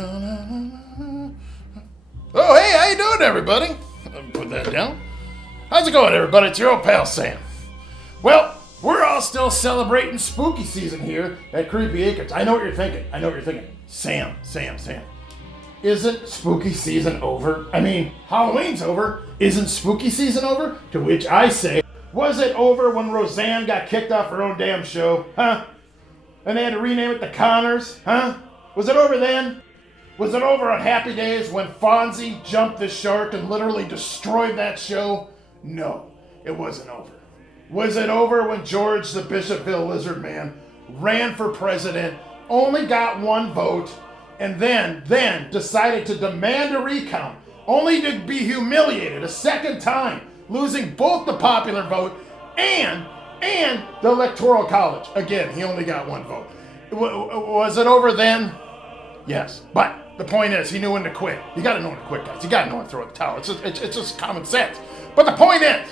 Oh, hey, how you doing, everybody? Put that down. How's it going, everybody? It's your old pal, Sam. Well, we're all still celebrating spooky season here at Creepy Acres. I know what you're thinking. Sam. Isn't spooky season over? I mean, Halloween's over. Isn't spooky season over? To which I say, was it over when Roseanne got kicked off her own damn show? Huh? And they had to rename it The Connors? Huh? Was it over then? Was it over on Happy Days when Fonzie jumped the shark and literally destroyed that show? No, it wasn't over. Was it over when George the Bishopville Lizard Man ran for president, only got one vote, and then decided to demand a recount, only to be humiliated a second time, losing both the popular vote and the Electoral College? Again, he only got one vote. Was it over then? Yes, but the point is, he knew when to quit. You gotta know when to quit, guys. You gotta know when to throw the towel. It's just common sense. But the point is,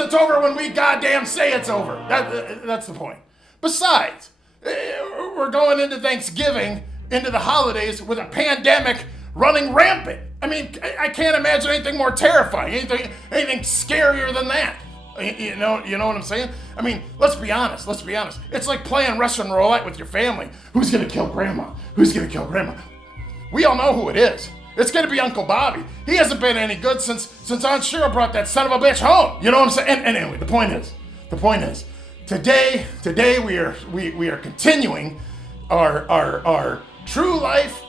it's over when we goddamn say it's over. That's the point. Besides, we're going into Thanksgiving, into the holidays with a pandemic running rampant. I mean, I can't imagine anything more terrifying, anything scarier than that. You know what I'm saying? I mean, let's be honest. It's like playing Russian roulette with your family. Who's gonna kill Grandma? We all know who it is. It's gonna be Uncle Bobby. He hasn't been any good since Aunt Cheryl brought that son of a bitch home. You know what I'm saying? And anyway, the point is, today we are continuing our true life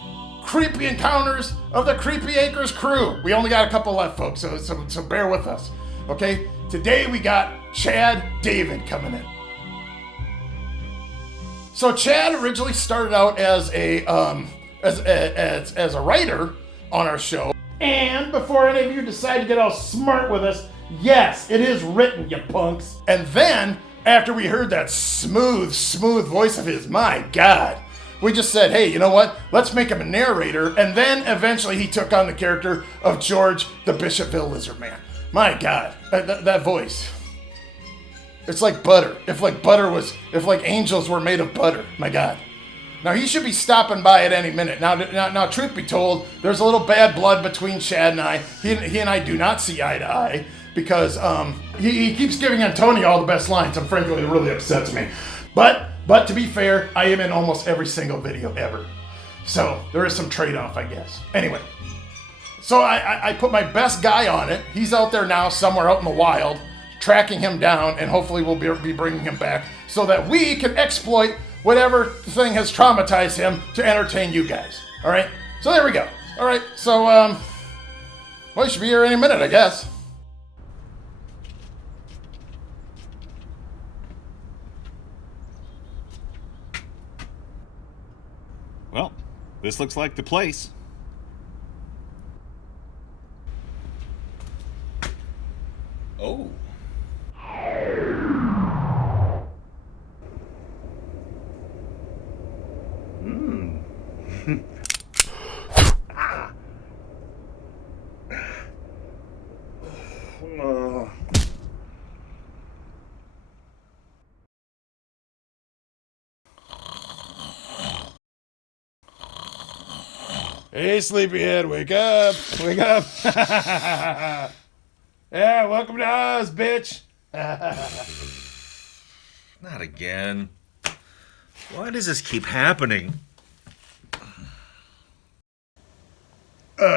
creepy encounters of the Creepy Acres crew. We only got a couple left, folks, so bear with us. Okay? Today we got Chad David coming in. So Chad originally started out as a writer on our show. And before any of you decide to get all smart with us, yes, it is written, you punks. And then, after we heard that smooth voice of his, my God, we just said, hey, you know what? Let's make him a narrator. And then eventually he took on the character of George the Bishopville Lizard Man. My God, that voice. It's like butter. If angels were made of butter, my God. Now he should be stopping by at any minute. Now, truth be told, there's a little bad blood between Chad and I. He and I do not see eye to eye because he keeps giving Antonio all the best lines. And frankly, it really upsets me. But to be fair, I am in almost every single video ever. So there is some trade-off, I guess. Anyway. So I put my best guy on it. He's out there now, somewhere out in the wild, tracking him down, and hopefully we'll be bringing him back so that we can exploit whatever thing has traumatized him to entertain you guys. All right? So there we go. All right. So, well, he should be here any minute, I guess. Well, this looks like the place. Oh. Hey, sleepyhead, wake up. Yeah, welcome to Oz, bitch. Not again. Why does this keep happening?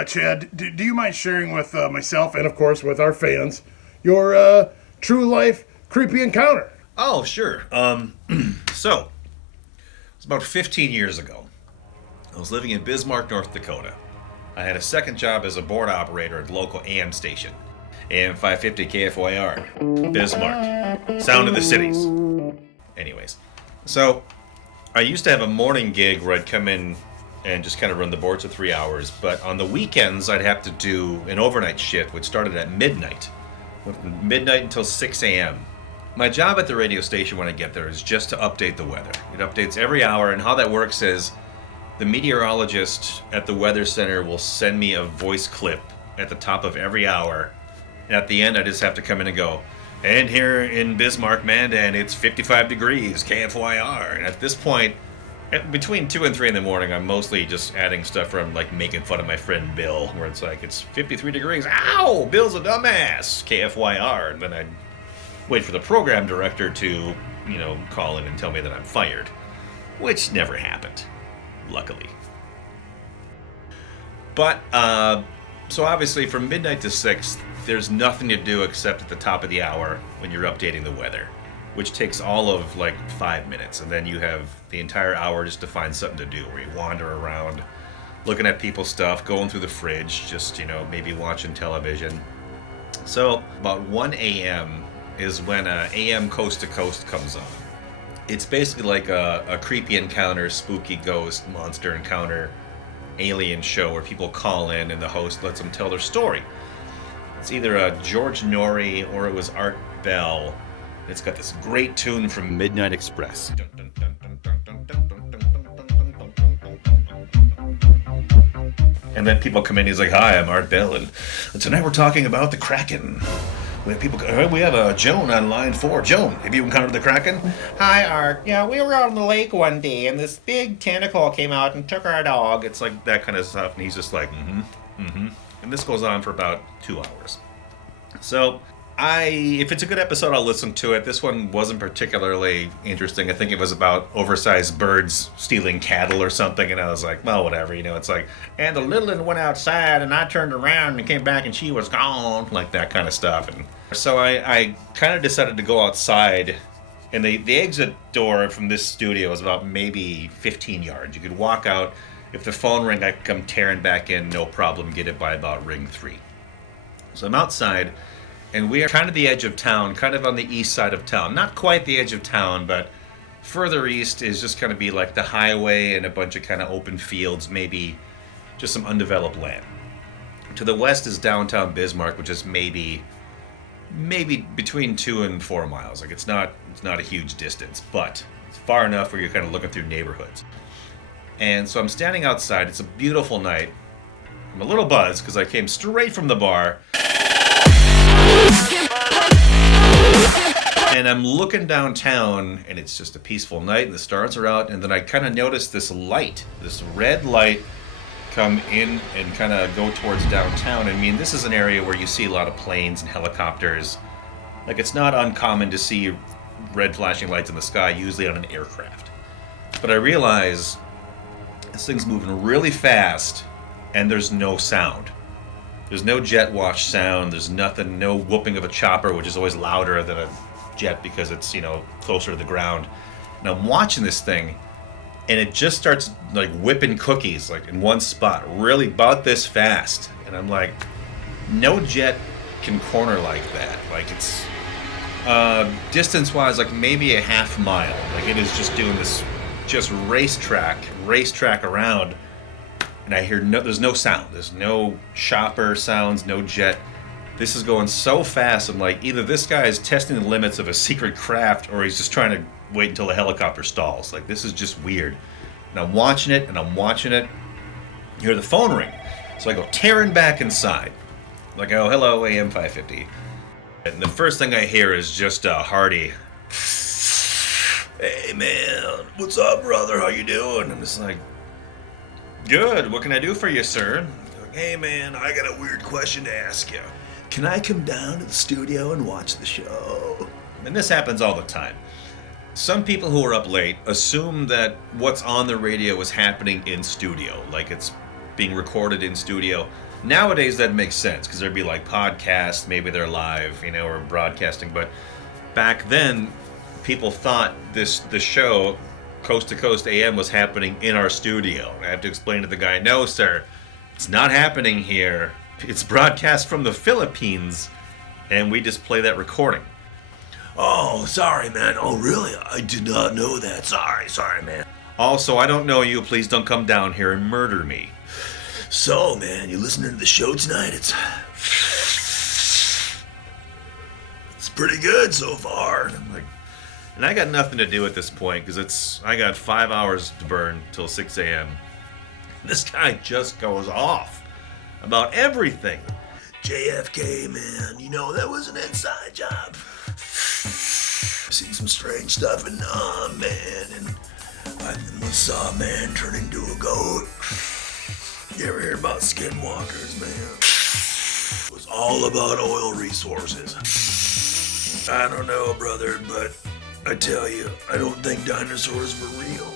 Chad, do you mind sharing with myself and, of course, with our fans your true life creepy encounter? Oh, sure. So, it was about 15 years ago. I was living in Bismarck, North Dakota. I had a second job as a board operator at the local AM station. AM 550 KFYR, Bismarck. Sound of the cities. Anyways, so I used to have a morning gig where I'd come in and just kind of run the boards for 3 hours, but on the weekends I'd have to do an overnight shift, which started at midnight. Went from midnight until 6 a.m. My job at the radio station when I get there is just to update the weather. It updates every hour, and how that works is the meteorologist at the weather center will send me a voice clip at the top of every hour. And at the end, I just have to come in and go, and here in Bismarck, Mandan, it's 55 degrees, KFYR. And at this point, Between 2 and 3 in the morning, I'm mostly just adding stuff from, like, making fun of my friend Bill, where it's like, it's 53 degrees. Ow! Bill's a dumbass! KFYR. And then I'd wait for the program director to, call in and tell me that I'm fired. Which never happened, luckily. But, so obviously from midnight to 6, there's nothing to do except at the top of the hour when you're updating the weather, which takes all of 5 minutes, and then you have the entire hour just to find something to do, where you wander around, looking at people's stuff, going through the fridge, just, maybe watching television. So about 1 a.m. is when AM Coast to Coast comes on. It's basically like a creepy encounter, spooky ghost, monster encounter, alien show where people call in and the host lets them tell their story. It's either George Norrie or it was Art Bell. It's got this great tune from Midnight Express. And then people come in, he's like, "Hi, I'm Art Bell, and tonight we're talking about the Kraken. We have Joan on line 4. Joan, have you encountered the Kraken?" Hi, Art. Yeah, we were out on the lake one day, and this big tentacle came out and took our dog. It's like that kind of stuff, and he's just like, And this goes on for about 2 hours. So, if it's a good episode, I'll listen to it. This one wasn't particularly interesting. I think it was about oversized birds stealing cattle or something, and I was like, well, whatever, it's like, and the little one went outside, and I turned around and came back, and she was gone, like that kind of stuff. And so I kind of decided to go outside, and the exit door from this studio is about maybe 15 yards. You could walk out. If the phone rang, I could come tearing back in, no problem, get it by about ring 3. So I'm outside, and we are kind of the edge of town, kind of on the east side of town. Not quite the edge of town, but further east is just going to be like the highway and a bunch of kind of open fields, maybe just some undeveloped land. To the west is downtown Bismarck, which is maybe between 2 and 4 miles. Like it's not a huge distance, but it's far enough where you're kind of looking through neighborhoods. And so I'm standing outside. It's a beautiful night. I'm a little buzzed because I came straight from the bar. And I'm looking downtown, and it's just a peaceful night, and the stars are out, and then I kind of notice this red light, come in and kind of go towards downtown. I mean, this is an area where you see a lot of planes and helicopters. Like, it's not uncommon to see red flashing lights in the sky, usually on an aircraft. But I realize this thing's moving really fast, and there's no sound. There's no jet wash sound. There's nothing, no whooping of a chopper, which is always louder than a jet because it's, closer to the ground. And I'm watching this thing, and it just starts, whipping cookies, in one spot, really about this fast. And I'm like, no jet can corner like that. It's, distance-wise, maybe a half mile. It is just doing this, just racetrack around. And I hear there's no sound. There's no chopper sounds, no jet. This is going so fast. I'm like, either this guy is testing the limits of a secret craft or he's just trying to wait until the helicopter stalls. This is just weird. And I'm watching it. I hear the phone ring. So I go tearing back inside. Oh, hello, AM 550. And the first thing I hear is just a hearty, "Hey, man, what's up, brother? How you doing?" I'm just like, "Good. What can I do for you, sir?" "Hey, man, I got a weird question to ask you. Can I come down to the studio and watch the show?" And this happens all the time. Some people who are up late assume that what's on the radio is happening in studio, it's being recorded in studio. Nowadays, that makes sense, because there'd be podcasts, maybe they're live, or broadcasting. But back then, people thought the show, Coast to Coast AM, was happening in our studio. I have to explain to the guy, "No, sir, it's not happening here. It's broadcast from the Philippines, and we just play that recording." "Oh, sorry, man. Oh, really? I did not know that. Sorry, man. Also, I don't know you. Please don't come down here and murder me." "So, man, you listening to the show tonight? It's pretty good so far." And I'm like, and I got nothing to do at this point because I got 5 hours to burn till 6 a.m. This guy just goes off about everything. "JFK, man, that was an inside job. I've seen some strange stuff, and man, and I saw a man turn into a goat. You ever hear about skinwalkers, man? It was all about oil resources. I don't know, brother, but I tell you, I don't think dinosaurs were real.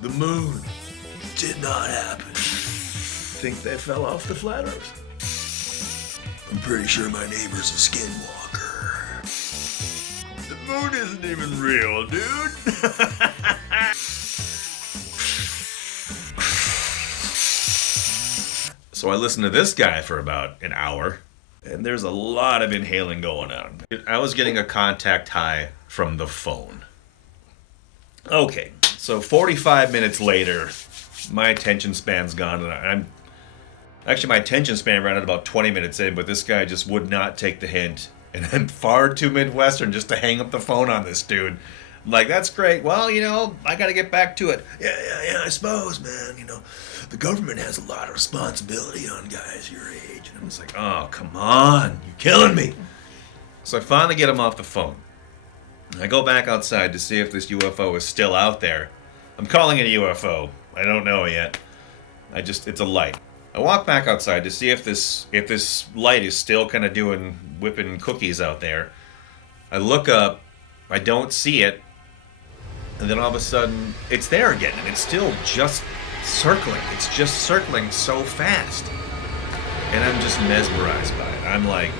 The moon did not happen. Think they fell off the flat earth. I'm pretty sure my neighbor's a skinwalker. The moon isn't even real, dude. So I listened to this guy for about an hour, and there's a lot of inhaling going on. I was getting a contact high from the phone. Okay, so 45 minutes later, my attention span's gone, and my attention span ran at about 20 minutes in, but this guy just would not take the hint, and I'm far too Midwestern just to hang up the phone on this dude. I'm like, that's great. Well, I gotta get back to it. Yeah, I suppose, man. The government has a lot of responsibility on guys your age. And I was like, oh, come on, you're killing me. So I finally get him off the phone. I go back outside to see if this UFO is still out there. I'm calling it a UFO. I don't know yet. It's a light. I walk back outside to see if this light is still kind of whipping cookies out there. I look up, I don't see it, and then all of a sudden, it's there again, and it's still just circling. It's just circling so fast. And I'm just mesmerized by it. I'm like,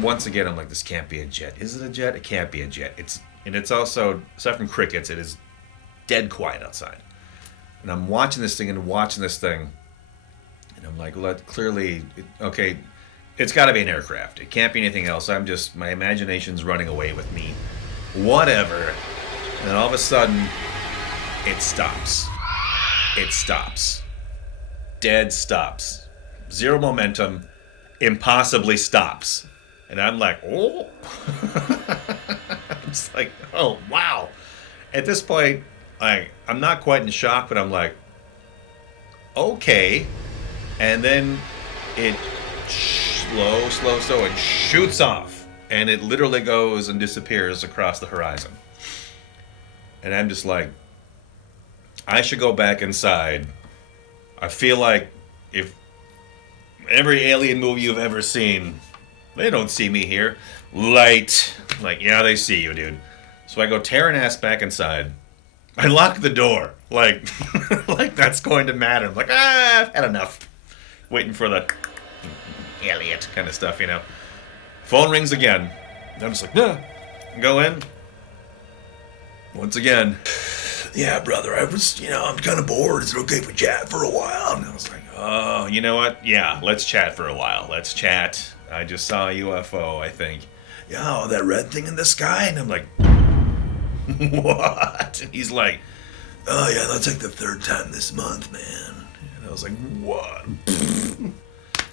once again, I'm like, this can't be a jet. Is it a jet? It can't be a jet. It's also, aside from crickets, it is dead quiet outside. And I'm watching this thing, and I'm like, well, clearly, okay, it's got to be an aircraft. It can't be anything else. My imagination's running away with me. Whatever. And then all of a sudden, it stops. It stops. Dead stops. Zero momentum. Impossibly stops. And I'm like, oh. It's like, oh, wow. At this point, I'm not quite in shock, but I'm like, okay. And then it slow, it shoots off. And it literally goes and disappears across the horizon. And I'm just like, I should go back inside. I feel like if every alien movie you've ever seen, they don't see me here. Light. Like, yeah, they see you, dude. So I go tearing ass back inside. I lock the door. Like, like that's going to matter. I'm like, I've had enough. Waiting for the Elliot kind of stuff, Phone rings again. I'm just like, no. Go in. Once again. Yeah, brother, I'm kind of bored. Is it okay if we chat for a while? And I was like, oh, you know what? Yeah, let's chat for a while. Let's chat. I just saw a UFO, I think. Yeah, that red thing in the sky? And I'm like, what? And he's like, oh, yeah, that's like the third time this month, man. And I was like, what?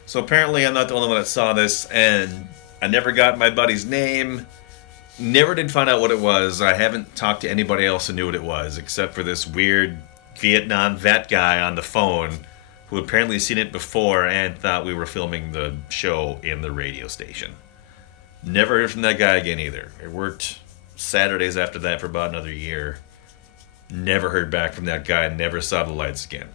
So apparently I'm not the only one that saw this, and I never got my buddy's name. Never did find out what it was. I haven't talked to anybody else who knew what it was, except for this weird Vietnam vet guy on the phone who apparently seen it before and thought we were filming the show in the radio station. Never heard from that guy again either. I worked Saturdays after that for about another year. Never heard back from that guy. Never saw the lights again.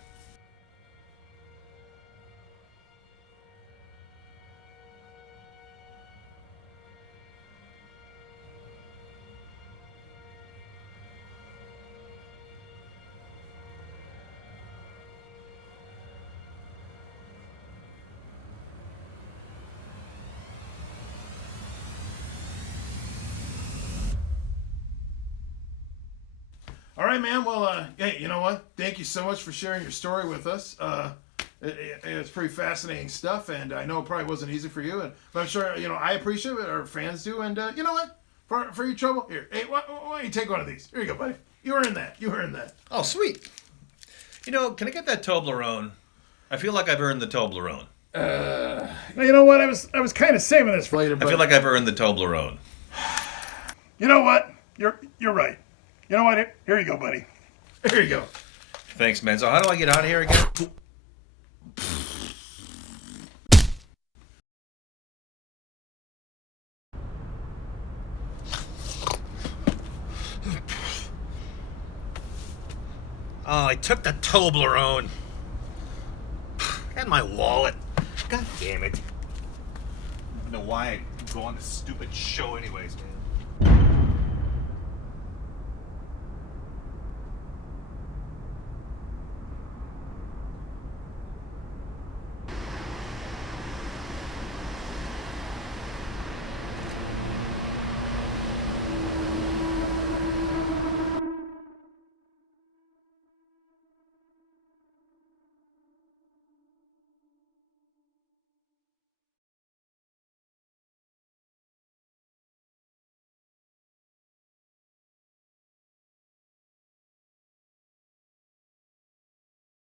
All right, man. Well, hey, you know what? Thank you so much for sharing your story with us. It's pretty fascinating stuff, and I know it probably wasn't easy for you, but I'm sure I appreciate it. Our fans do, and you know what? For your trouble, here, hey, why don't you take one of these? Here you go, buddy. You earned that. You earned that. Oh, sweet. Can I get that Toblerone? I feel like I've earned the Toblerone. You know what? I was kind of saving this for later. But I feel like I've earned the Toblerone. You know what? You're right. You know what? Here you go, buddy. Here you go. Thanks, man. So how do I get out of here again? Oh, I took the Toblerone. And my wallet. God damn it. I don't know why I go on this stupid show anyways, man.